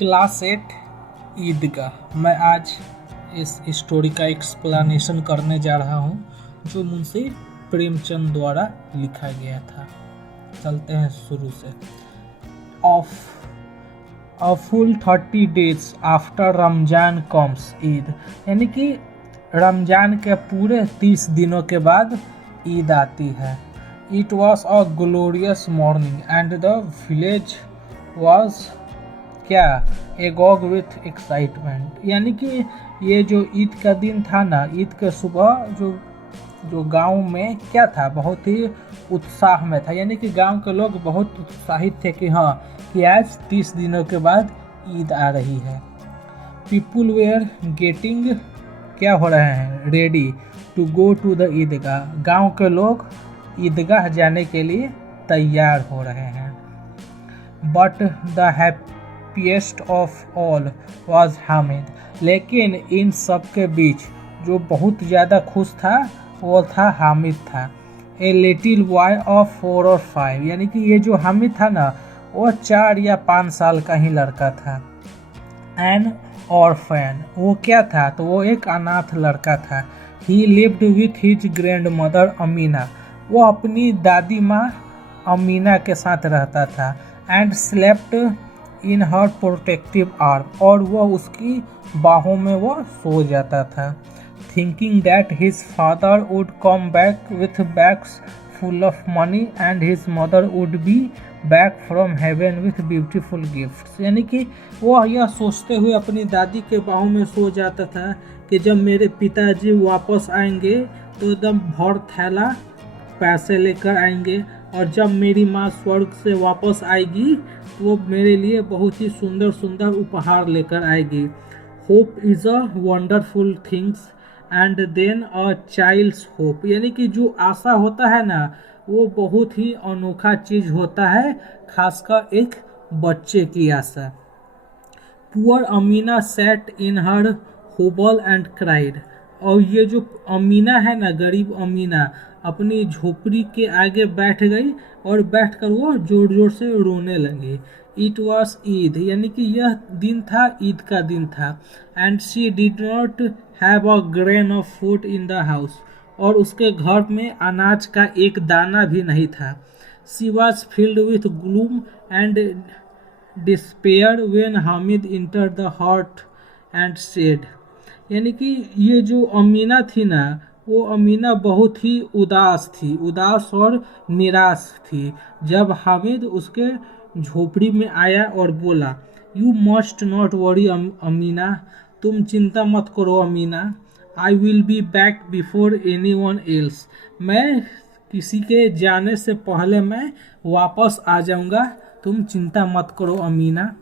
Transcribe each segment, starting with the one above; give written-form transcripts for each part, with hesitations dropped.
Class 8 ईदगाह। मैं आज इस स्टोरी का एक्सप्लेनेशन करने जा रहा हूँ जो मुंशी प्रेमचंद द्वारा लिखा गया था। चलते हैं शुरू से। Of a full 30 days after Ramzan comes Eid, यानी कि रमजान के पूरे 30 दिनों के बाद ईद आती है। It was a glorious morning and the village was क्या एगॉग विथ एक्साइटमेंट, यानी कि ये जो ईद का दिन था ना, ईद के सुबह जो गांव में क्या था, बहुत ही उत्साह में था। यानी कि गांव के लोग बहुत उत्साहित थे कि हाँ, कि आज 30 दिनों के बाद ईद आ रही है। पीपुल वेयर गेटिंग क्या हो रहे हैं, ready to go to the Eidgah. गांव के लोग ईदगाह जाने के लिए तैयार हो रहे हैं। But the happiest of all was Hamid, लेकिन इन सब के बीच जो बहुत ज़्यादा खुश था वो था हामिद था। ए लिटिल बॉय ऑफ 4 और 5, यानी कि ये जो हामिद था ना, वो 4 या 5 साल का ही लड़का था। एन ऑर्फन, वो क्या था, तो वो एक अनाथ लड़का था। ही lived with his grand mother Amina, वो अपनी दादी माँ अमीना के साथ रहता था। And slept in her protective arm, और वह उसकी बाहों में वो सो जाता था। Thinking that his father would come back with bags full of money and his mother would be back from heaven with beautiful gifts, यानी कि वह यह सोचते हुए अपनी दादी के बाहों में सो जाता था कि जब मेरे पिताजी वापस आएंगे तो एकदम भर थैला पैसे लेकर आएंगे, और जब मेरी माँ स्वर्ग से वापस आएगी तो वो मेरे लिए बहुत ही सुंदर सुंदर उपहार लेकर आएगी। Hope is a wonderful things and then a child's hope, यानी कि जो आशा होता है ना, वो बहुत ही अनोखा चीज़ होता है, खासकर एक बच्चे की आशा। पुअर अमीना सेट इन हर होबल एंड क्राइड, और ये जो अमीना है ना, गरीब अमीना, अपनी झोपड़ी के आगे बैठ गई और बैठकर वो जोर जोर से रोने लगी। इट वॉज ईद, यानी कि यह दिन था, ईद का दिन था। And she did not have a grain of food in the house, और उसके घर में अनाज का एक दाना भी नहीं था। She was filled with gloom and despair when Hamid enter the hot and said, यानी कि ये जो अमीना थी ना, वो अमीना बहुत ही उदास और निराश थी जब हामिद उसके झोपड़ी में आया और बोला, you must not worry Amina, तुम चिंता मत करो Amina. I will be back before any one else, मैं किसी के जाने से पहले मैं वापस आ जाऊंगा, तुम चिंता मत करो अमीना।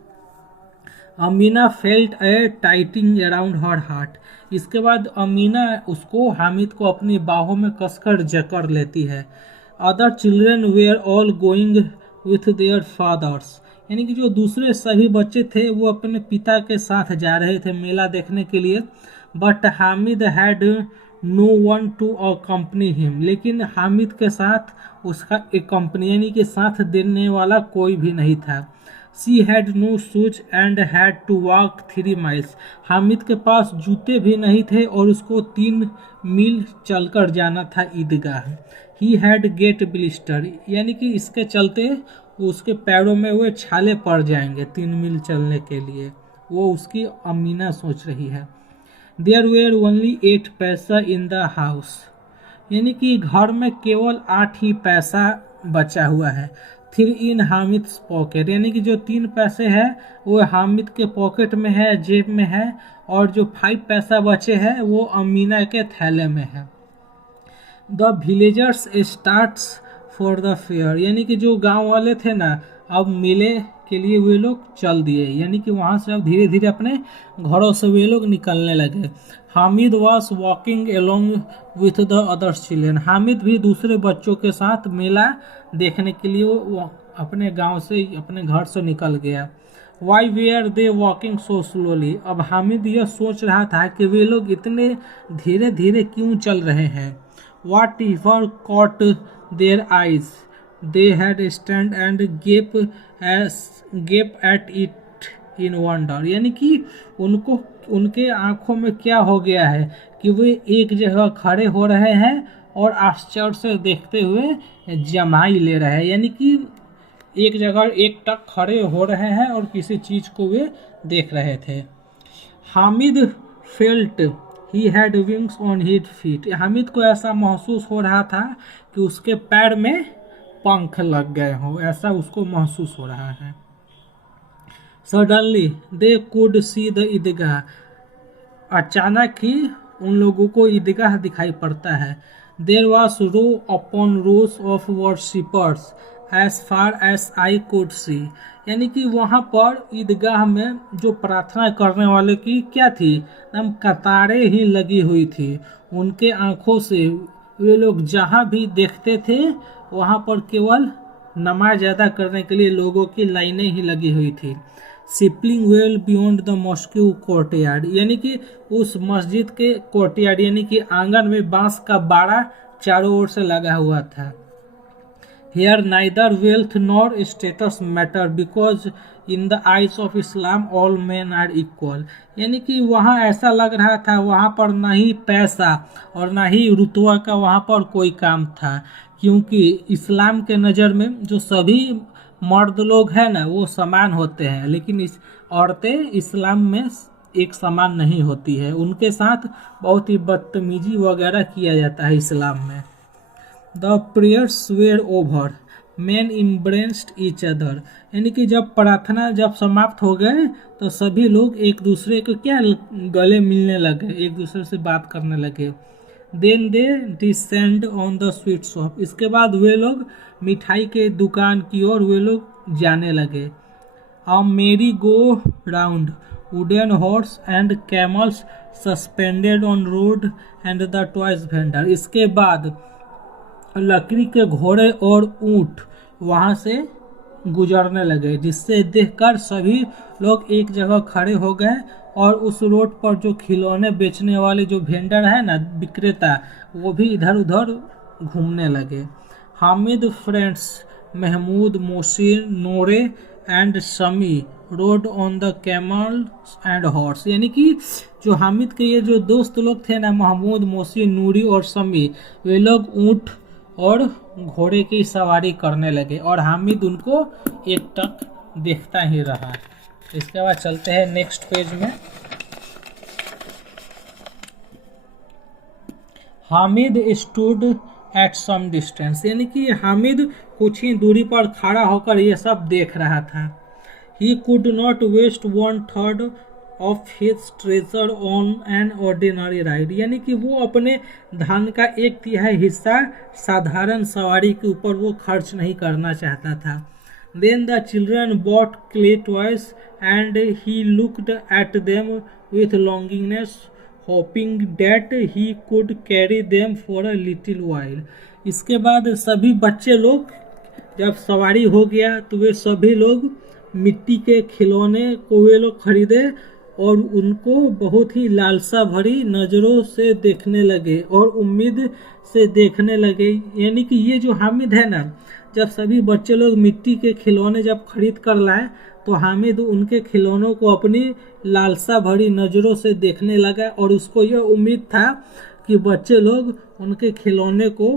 अमीना फेल्ट ए टाइटिंग अराउंड हर हार्ट, इसके बाद अमीना उसको, हामिद को अपनी बाहों में कसकर जकड़ लेती है। Other children were all going with their fathers, यानी कि जो दूसरे सभी बच्चे थे वो अपने पिता के साथ जा रहे थे मेला देखने के लिए। But Hamid had no one to accompany him, लेकिन हामिद के साथ उसका एक कंपनी, यानी कि साथ देने वाला कोई भी नहीं था। She had no shoes and had to walk 3 miles, Hamid के पास जूते भी नहीं थे और उसको 3 मील चलकर जाना था ईदगाह। ही हैड गेट ब्लिस्टर, यानी कि इसके चलते उसके पैरों में वो छाले पड़ जाएंगे 3 मील चलने के लिए, वो उसकी अमीना सोच रही है। देयर वेयर ओनली 8 पैसा इन द हाउस, यानी कि घर में केवल 8 ही पैसा बचा हुआ है। 3 इन हामिद्स पॉकेट, यानी कि जो 3 पैसे हैं वो हामिद के पॉकेट में है, जेब में है, और जो 5 पैसा बचे हैं वो अमीना के थैले में है। The villagers starts for the fair, यानी कि जो गांव वाले थे ना, अब मेले के लिए वे लोग चल दिए, यानी कि वहाँ से अब धीरे धीरे अपने घरों से वे लोग निकलने लगे। Hamid was walking along with the other children, Hamid भी दूसरे बच्चों के साथ मेला देखने के लिए वो अपने गांव से, अपने घर से निकल गया। Why were they walking so slowly, अब हामिद यह सोच रहा था कि वे लोग इतने धीरे धीरे क्यों चल रहे हैं। Whatever caught their eyes they had stand and gape at it in wonder, यानी कि उनको उनके आंखों में क्या हो गया है कि वे एक जगह खड़े हो रहे हैं और आश्चर्य से देखते हुए जमाई ले रहे हैं, यानी कि एक जगह एक टक खड़े हो रहे हैं और किसी चीज़ को वे देख रहे थे। Hamid felt he had wings on his feet, Hamid को ऐसा महसूस हो रहा था कि उसके पैर में पंख लग गए हों, ऐसा उसको महसूस हो रहा है। Suddenly they could see the Eidgah, अचानक ही उन लोगों को ईदगाह दिखाई पड़ता है। There was row upon rows of worshippers as far as I could see, यानी कि वहाँ पर ईदगाह में जो प्रार्थना करने वाले की क्या थी, एकदम कतारें ही लगी हुई थी। उनके आंखों से वे लोग जहाँ भी देखते थे वहाँ पर केवल नमाज अदा करने के लिए लोगों की लाइनें ही लगी हुई थी। Spilling well beyond the mosque courtyard, यानी कि उस मस्जिद के कोर्टयार्ड यानी कि आंगन में बांस का बाड़ा चारों ओर से लगा हुआ था। Here neither wealth nor status matter because in the eyes of Islam all men are equal, यानी कि वहाँ ऐसा लग रहा था वहाँ पर ना ही पैसा और ना ही रुतबा का वहाँ पर कोई काम था, क्योंकि इस्लाम के नज़र में जो सभी मर्द लोग हैं ना वो समान होते हैं, लेकिन इस औरतें इस्लाम में एक समान नहीं होती है, उनके साथ बहुत ही बदतमीजी वगैरह किया जाता है इस्लाम में। The prayers were over man embraced each other, यानी कि जब प्रार्थना जब समाप्त हो गए तो सभी लोग एक दूसरे को क्या गले मिलने लगे, एक दूसरे से बात करने लगे। Then they descend on the sweet shop, इसके बाद वे लोग मिठाई के दुकान की ओर वे लोग जाने लगे। A merry go round wooden horse and camels suspended on road and the toys vendor, इसके बाद लकड़ी के घोड़े और ऊंट वहाँ से गुजरने लगे, जिससे देखकर सभी लोग एक जगह खड़े हो गए और उस रोड पर जो खिलौने बेचने वाले जो वेंडर है ना विक्रेता, वो भी इधर उधर घूमने लगे। Hamid friends Mahmood Mohsin Noore and Sammi rode on the camel and horse, यानी कि जो हामिद के ये जो दोस्त लोग थे ना महमूद मोहसिन नूरी और शमी, वे लोग ऊँट और घोड़े की सवारी करने लगे और हामिद उनको एक टक देखता ही रहा। इसके बाद चलते हैं नेक्स्ट पेज में। Hamid stood at some distance, यानी कि हामिद कुछ ही दूरी पर खड़ा होकर ये सब देख रहा था। He could not waste 1/3 of his treasure on an ordinary ride, यानी कि वो अपने धन का 1/3 हिस्सा साधारण सवारी के ऊपर वो खर्च नहीं करना चाहता था। Then the children bought clay toys and he looked at them with longingness hoping that he could carry them for a little while, इसके बाद सभी बच्चे लोग जब सवारी हो गया तो वे सभी लोग मिट्टी के खिलौने को वे लोग खरीदे और उनको बहुत ही लालसा भरी नज़रों से देखने लगे और उम्मीद से देखने लगे। यानी कि ये जो हामिद है ना, जब सभी बच्चे लोग मिट्टी के खिलौने जब खरीद कर लाए तो हामिद उनके खिलौनों को अपनी लालसा भरी नज़रों से देखने लगा और उसको यह उम्मीद था कि बच्चे लोग उनके खिलौने को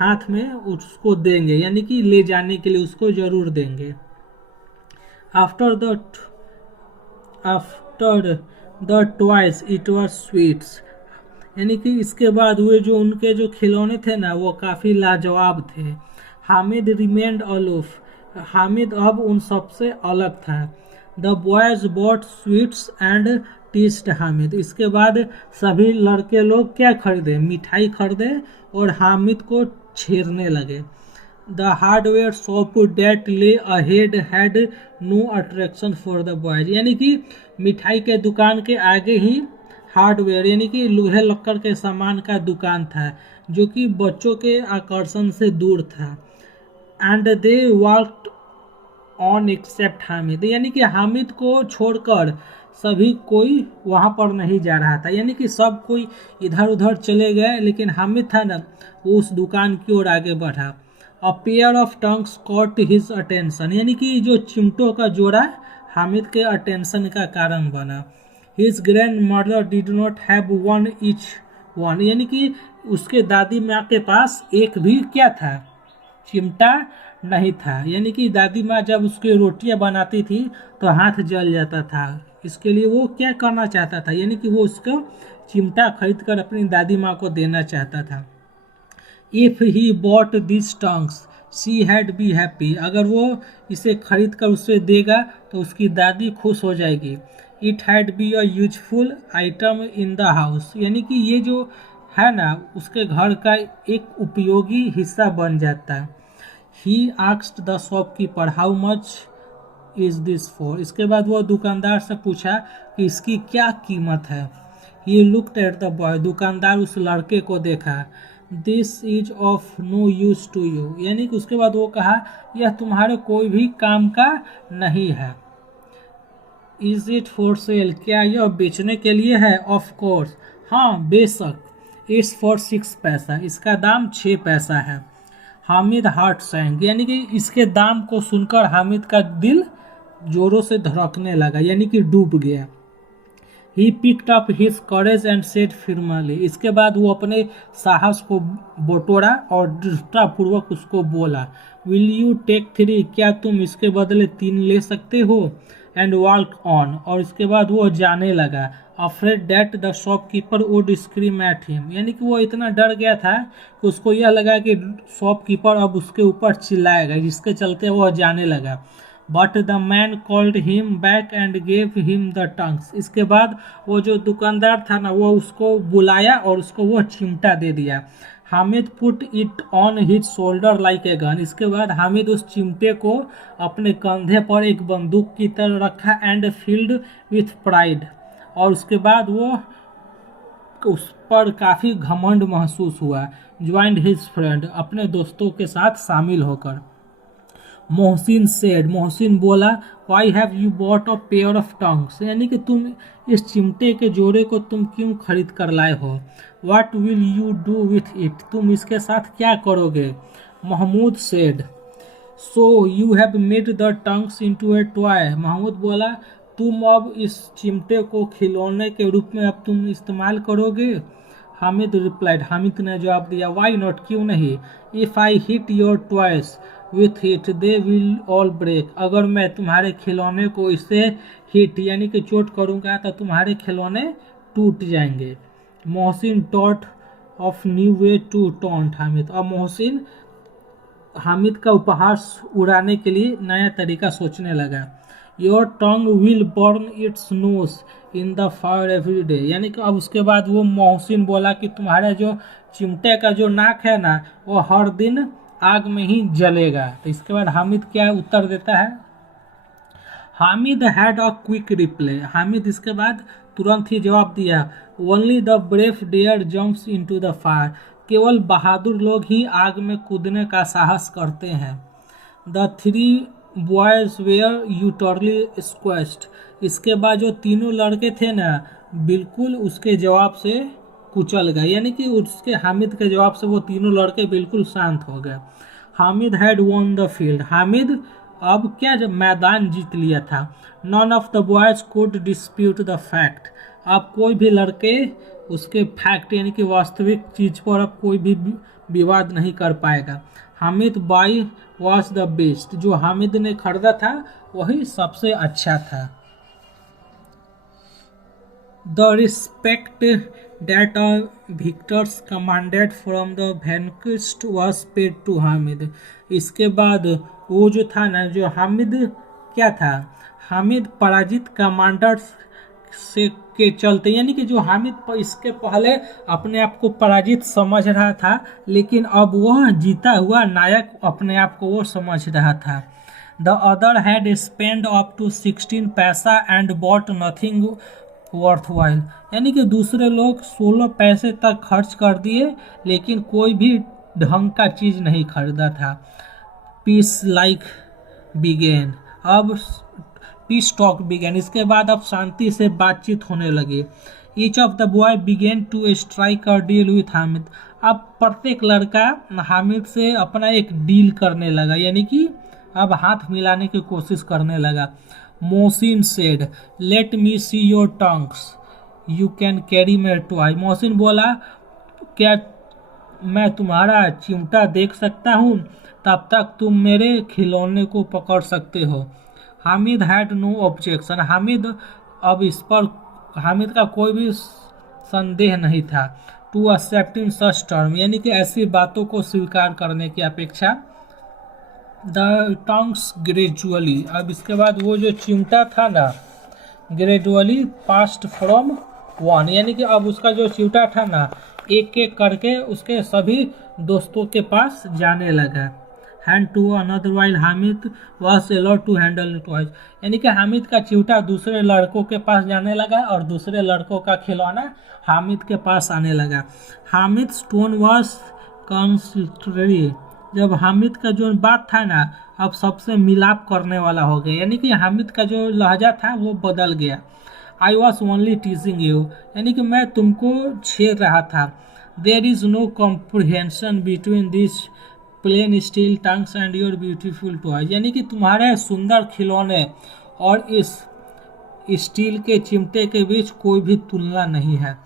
हाथ में उसको देंगे, यानी कि ले जाने के लिए उसको ज़रूर देंगे। After the toys it was sweets, यानी कि इसके बाद वे जो उनके जो खिलौने थे ना वो काफ़ी लाजवाब थे। हामिद रिमेंड अलूफ, हामिद अब उन सबसे अलग था। The boys bought sweets and teased Hamid, इसके बाद सभी लड़के लोग क्या खरीदे, मिठाई खरीदे और हामिद को छेड़ने लगे। The hardware shop that lay ahead had no attraction for the boys, यानी कि मिठाई के दुकान के आगे ही हार्डवेयर यानी कि लोहे लक्कड़ के सामान का दुकान था जो कि बच्चों के आकर्षण से दूर था। And they walked on except Hamid, यानी कि हामिद को छोड़कर सभी कोई वहाँ पर नहीं जा रहा था, यानी कि सब कोई इधर उधर चले गए लेकिन हामिद था ना वो उस दुकान की ओर आगे बढ़ा। A pair of tongs caught his attention, यानी कि जो चिमटों का जोड़ा हामिद के अटेंशन का कारण बना। His grand mother did not have one each one, यानी कि उसके दादी माँ के पास एक भी क्या था, चिमटा नहीं था। यानी कि दादी माँ जब उसकी रोटियां बनाती थी तो हाथ जल जाता था। इसके लिए वो क्या करना चाहता था, यानी कि वो उसको चिमटा खरीद कर अपनी दादी माँ को देना चाहता था। If he bought this tongues she had be happy, अगर वो इसे खरीद कर उसे देगा तो उसकी दादी खुश हो जाएगी। It had be a useful item in the house, यानी कि ये जो है ना उसके घर का एक उपयोगी हिस्सा बन जाता है। He asked the shopkeeper how much is this for, इसके बाद वो दुकानदार से पूछा कि इसकी क्या कीमत है। He looked at the boy, दुकानदार उस लड़के को देखा। This is of no use to you, यानी कि उसके बाद वो कहा यह तुम्हारे कोई भी काम का नहीं है। इज इट फॉर सेल, क्या यह बेचने के लिए है? ऑफ कोर्स, हाँ बेशक। इट्स फॉर 6 पैसा, इसका दाम 6 पैसा है। हामिद हार्ट सैंक, यानी कि इसके दाम को सुनकर हामिद का दिल जोरों से धड़कने लगा, यानी कि डूब गया। He picked up his courage and said फिरमली, इसके बाद वो अपने साहस को बटोरा और दृढ़तापूर्वक उसको बोला, विल यू टेक 3, क्या तुम इसके बदले 3 ले सकते हो? एंड वॉक ऑन, और इसके बाद वो जाने लगा। Afraid that the shopkeeper would scream at him, यानी कि वो इतना डर गया था कि उसको यह लगा कि शॉपकीपर अब उसके ऊपर चिल्लाएगा, जिसके चलते वो जाने लगा। But the man called him back and gave him the tongues, इसके बाद वो जो दुकानदार था ना वो उसको बुलाया और उसको वो चिमटा दे दिया। Hamid put it on his shoulder like a gun, इसके बाद हामिद उस चिमटे को अपने कंधे पर एक बंदूक की तरह रखा एंड फील्ड विथ प्राइड, और उसके बाद वो उस पर काफ़ी घमंड महसूस हुआ। ज्वाइंड हिज फ्रेंड, अपने दोस्तों के साथ शामिल होकर। मोहसिन सेड, मोहसिन बोला, why have you bought a pair of tongues, यानी कि तुम इस चिमटे के जोड़े को तुम क्यों खरीद कर लाए हो? What will you do with it, तुम इसके साथ क्या करोगे? Mahmood said, so you have made the tongs into a toy, Mahmood बोला तुम अब इस चिमटे को खिलौने के रूप में अब तुम इस्तेमाल करोगे? हामिद रिप्लाइड, हामिद ने जवाब दिया, वाई नॉट, क्यों नहीं? If I hit your toys with it they will all break, अगर मैं तुम्हारे खिलौने को इससे हिट यानी कि चोट करूँगा तो तुम्हारे खिलौने टूट जाएंगे। Mohsin thought of new way to taunt Hamid, अब मोहसिन हामिद का उपहास उड़ाने के लिए नया तरीका सोचने लगा। Your tong will burn its nose in the fire every day, यानी कि अब उसके बाद वो मोहसिन बोला कि तुम्हारे जो चिमटे का जो नाक है ना वो हर दिन आग में ही जलेगा। तो इसके बाद हामिद क्या उत्तर देता है? Hamid had a quick reply, Hamid इसके बाद तुरंत ही जवाब दिया, only the brave dare jumps into the fire, केवल बहादुर लोग ही आग में कूदने का साहस करते हैं। द 3 बॉयज वेयर यूटरली स्क्वेस्ट, इसके बाद जो तीनों लड़के थे ना बिल्कुल उसके जवाब से कुचल गए, यानी कि उसके हामिद के जवाब से वो तीनों लड़के बिल्कुल शांत हो गए। Hamid had won the field, Hamid अब क्या जब मैदान जीत लिया था। None of the boys could dispute the fact, अब कोई भी लड़के उसके फैक्ट यानी कि वास्तविक चीज़ पर अब कोई भी विवाद नहीं कर पाएगा। Hamid by was the best, जो हामिद ने खरीदा था वही सबसे अच्छा था। The respect that victors commanded from the vanquished was paid to Hamid, इसके बाद वो जो था ना जो हामिद क्या था, हामिद पराजित कमांडर से के चलते, यानी कि जो हामिद इसके पहले अपने आप को पराजित समझ रहा था लेकिन अब वह जीता हुआ नायक अपने आप को वो समझ रहा था। The other had spend up to 16 पैसा एंड बॉट नथिंग वर्थवाइल, यानी कि दूसरे लोग 16 पैसे तक खर्च कर दिए लेकिन कोई भी ढंग का चीज़ नहीं खरीदा था। पीस लाइक बिगेन, अब पीस टॉक बिगेन, इसके बाद अब शांति से बातचीत होने लगी। Each of the boy began to strike a deal with Hamid, अब प्रत्येक लड़का हामिद से अपना एक डील करने लगा, यानी कि अब हाथ मिलाने की कोशिश करने लगा। Mohsin said, let me see your tongues, you can carry my toy. Mohsin बोला, क्या मैं तुम्हारा चिमटा देख सकता हूँ? तब तक तुम मेरे खिलौने को पकड़ सकते हो। Hamid had no objection. Hamid का कोई भी संदेह नहीं था। टू एक्सेप्टिंग सच टर्म, यानी कि ऐसी बातों को स्वीकार करने की अपेक्षा। द टंग्स ग्रेजुअली, अब इसके बाद वो जो चिमटा था ना, ग्रेजुअली पास्ट फ्रॉम वन, यानी कि अब उसका जो चिमटा था ना, एक एक करके उसके सभी दोस्तों के पास जाने लगा। Hand to another while Hamid was allowed to handle toys, यानी कि हामिद का चिमटा दूसरे लड़कों के पास जाने लगा और दूसरे लड़कों का खिलौना हामिद के पास आने लगा। हामिद टोन वॉज कंसिडरेटरी, जब हामिद का जो बात था ना, अब सबसे मिलाप करने वाला हो गया, यानी कि हामिद का जो लहजा था वो बदल गया। I was only teasing you, यानी कि मैं तुमको छेड़ रहा था। There is no comprehension between this plain steel tongs and your beautiful toys, यानी कि तुम्हारे सुंदर खिलौने और इस स्टील के चिमटे के बीच कोई भी तुलना नहीं है।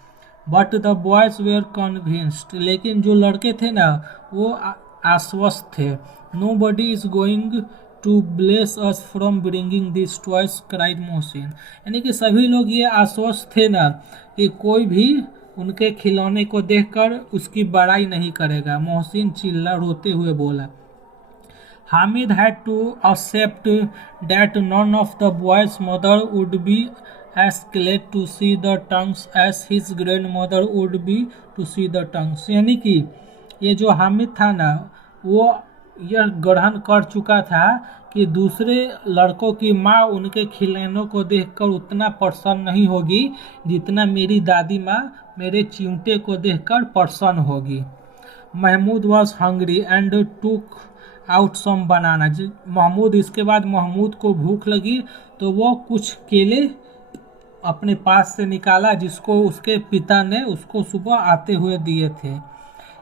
But the boys were convinced, लेकिन जो लड़के थे ना वो आश्वस्त थे। Nobody is going to bless us from bringing this toys, cried Mohsin, यानी कि सभी लोग ये आश्वस्त थे ना कि कोई भी उनके खिलौने को देखकर उसकी बड़ाई नहीं करेगा। मोहसिन चिल्ला रोते हुए बोला। Hamid had to accept that none of the boy's mother would be as glad to see the tongues as his grandmother would be to see the tongues, यानी कि ये जो हामिद था ना वो यह ग्रहण कर चुका था कि दूसरे लड़कों की माँ उनके खिलौनों को देखकर उतना प्रसन्न नहीं होगी जितना मेरी दादी माँ मेरे चिमटे को देखकर प्रसन्न होगी। महमूद वॉज हंग्री एंड टूक आउट सम बनाना, महमूद इसके बाद महमूद को भूख लगी तो वो कुछ केले अपने पास से निकाला जिसको उसके पिता ने उसको सुबह आते हुए दिए थे।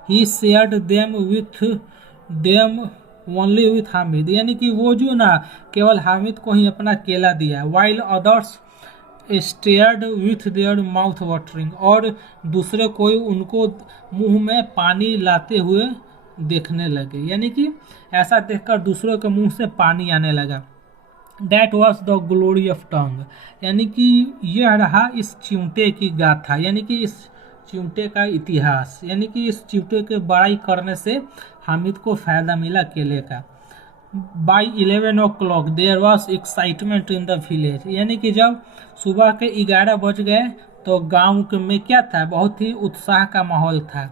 He shared them only with Hamid, यानी कि वो जो ना केवल हामिद को ही अपना केला दिया। While others stared with their mouth watering, और दूसरे कोई उनको मुंह में पानी लाते हुए देखने लगे, यानी कि ऐसा देखकर दूसरों के मुंह से पानी आने लगा। That was the glory of tongue, यानी कि यह रहा इस चिमटे की गाथा, यानी कि इस चिमटे का इतिहास, यानी कि इस चिमटे के बड़ाई करने से हामिद को फायदा मिला केले का। By 11 o'clock there was excitement in the village, यानी कि जब सुबह के 11 बज गए तो गांव में क्या था, बहुत ही उत्साह का माहौल था।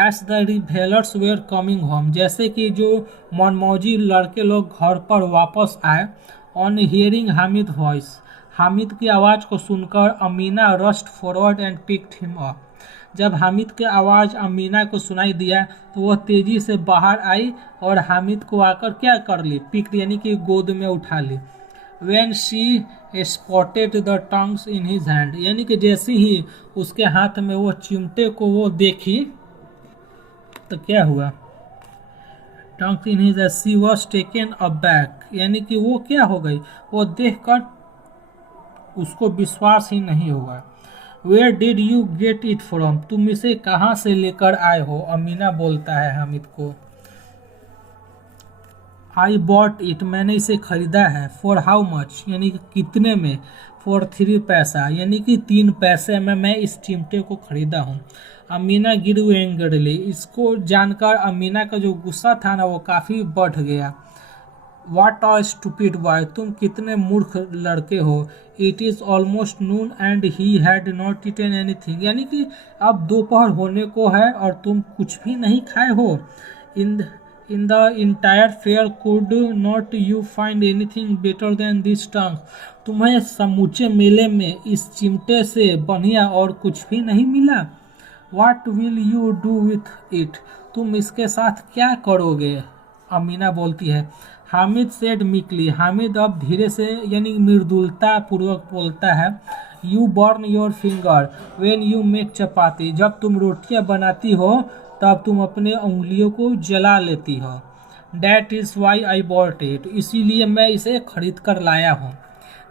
As the revelers were coming home, जैसे कि जो मनमौजी लड़के लोग घर पर वापस आए। On hearing Hamid voice, Hamid की आवाज़ को सुनकर Amina rust forward and picked him up, जब हामिद की आवाज़ अमीना को सुनाई दिया तो वह तेज़ी से बाहर आई और हामिद को आकर क्या कर ली, पिक, यानी कि गोद में उठा ली। When she spotted the tongues in his hand, यानी कि जैसे ही उसके हाथ में वो चिमटे को वो देखी तो क्या हुआ, tongues in his hand, she was taken aback, यानी कि वो क्या हो गई, वो देखकर उसको विश्वास ही नहीं हुआ। Where did you get it from, तुम इसे कहाँ से लेकर आए हो, अमीना बोलता है हामिद को। I bought it, मैंने इसे खरीदा है। For how much, यानी कि कितने में। For 3 पैसा, यानी कि 3 पैसे में मैं इस चिमटे को खरीदा हूँ। अमीना गिरू एंग्रीली, इसको जानकर अमीना का जो गुस्सा था ना वो काफ़ी बढ़ गया। What a stupid boy, तुम कितने मूर्ख लड़के हो। It is almost noon and he had not eaten anything, यानी कि अब दोपहर होने को है और तुम कुछ भी नहीं खाए हो। In the entire fair could not you find anything better than this tongue, तुम्हें समूचे मेले में इस चिमटे से बढ़िया और कुछ भी नहीं मिला। What will you do with it, तुम इसके साथ क्या करोगे, अमीना बोलती है। हामिद सेड मीकली, हामिद अब धीरे से यानी मृदुलता पूर्वक बोलता है। You burn your finger when you make chapati, जब तुम रोटियां बनाती हो तब तुम अपने उंगलियों को जला लेती हो। That is why I bought it, इसीलिए मैं इसे खरीद कर लाया हूँ।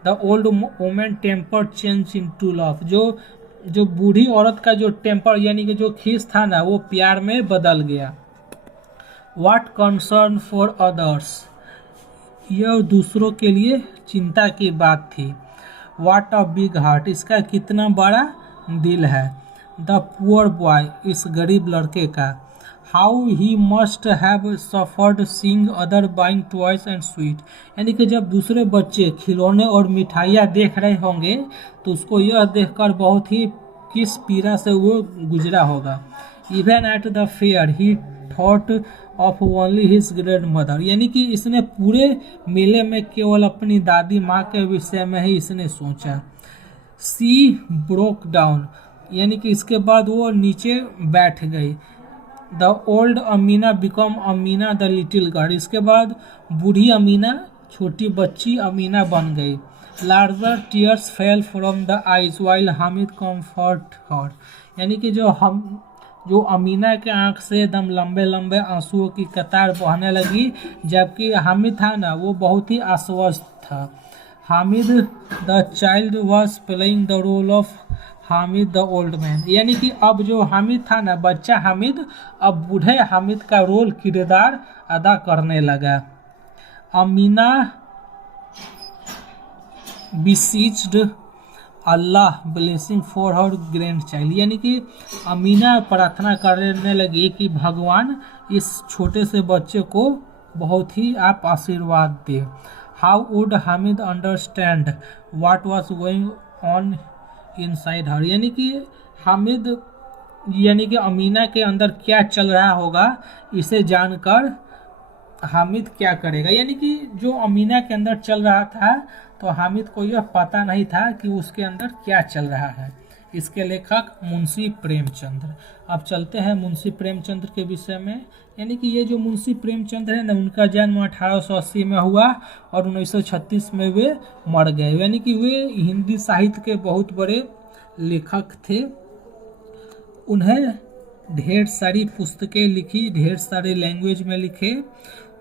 The old women temper change into love, जो बूढ़ी औरत का जो टेम्पर यानी कि जो खीस था ना वो प्यार में बदल गया। व्हाट कंसर्न फॉर अदर्स, यह दूसरों के लिए चिंता की बात थी। व्हाट अ बिग हार्ट, इसका कितना बड़ा दिल है। द पुअर बॉय, इस गरीब लड़के का। How he must have suffered seeing other buying toys and sweet, यानी कि जब दूसरे बच्चे खिलौने और मिठाइयाँ देख रहे होंगे तो उसको यह देखकर बहुत ही किस पीड़ा से वो गुजरा होगा। Even at the fair he thought of only his grand mother, यानी कि इसने पूरे मेले में केवल अपनी दादी माँ के विषय में ही इसने सोचा। सी ब्रोक डाउन, यानी कि इसके बाद वो नीचे बैठ गई। The old Amina become Amina the little girl, इसके बाद बूढ़ी अमीना छोटी बच्ची अमीना बन गई। Larger tears fell from the eyes while Hamid comfort her, यानी कि जो अमीना के आंख से एकदम लंबे लंबे आंसुओं की कतार बहने लगी, जबकि हामिद था ना वो बहुत ही आश्वस्त था। Hamid the child was playing the role of Hamid the old man, यानी कि अब जो हामिद था ना बच्चा हामिद अब बूढ़े हामिद का रोल किरदार अदा करने लगा। Amina beseeched Allah blessing for her grand child, यानी कि अमीना प्रार्थना करने लगी कि भगवान इस छोटे से बच्चे को बहुत ही आप आशीर्वाद दे। How would Hamid understand what was going on inside her, यानी कि हामिद यानी कि अमीना के अंदर क्या चल रहा होगा इसे जानकर हामिद क्या करेगा, यानी कि जो अमीना के अंदर चल रहा था तो हामिद को यह पता नहीं था कि उसके अंदर क्या चल रहा है। इसके लेखक मुंशी प्रेमचंद्र। अब चलते हैं मुंशी प्रेमचंद्र के विषय में, यानी कि ये जो मुंशी प्रेमचंद्र है ना उनका जन्म 1880 में हुआ और 1936 में वे मर गए, यानी कि वे हिंदी साहित्य के बहुत बड़े लेखक थे। उन्हें ढेर सारी पुस्तकें लिखी, ढेर सारे लैंग्वेज में लिखे।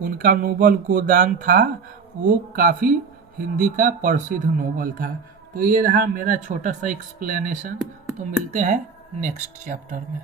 उनका नोबल गोदान था वो काफ़ी हिंदी का प्रसिद्ध नोबल था। तो ये रहा मेरा छोटा सा एक्सप्लेनेशन। तो मिलते हैं नेक्स्ट चैप्टर में।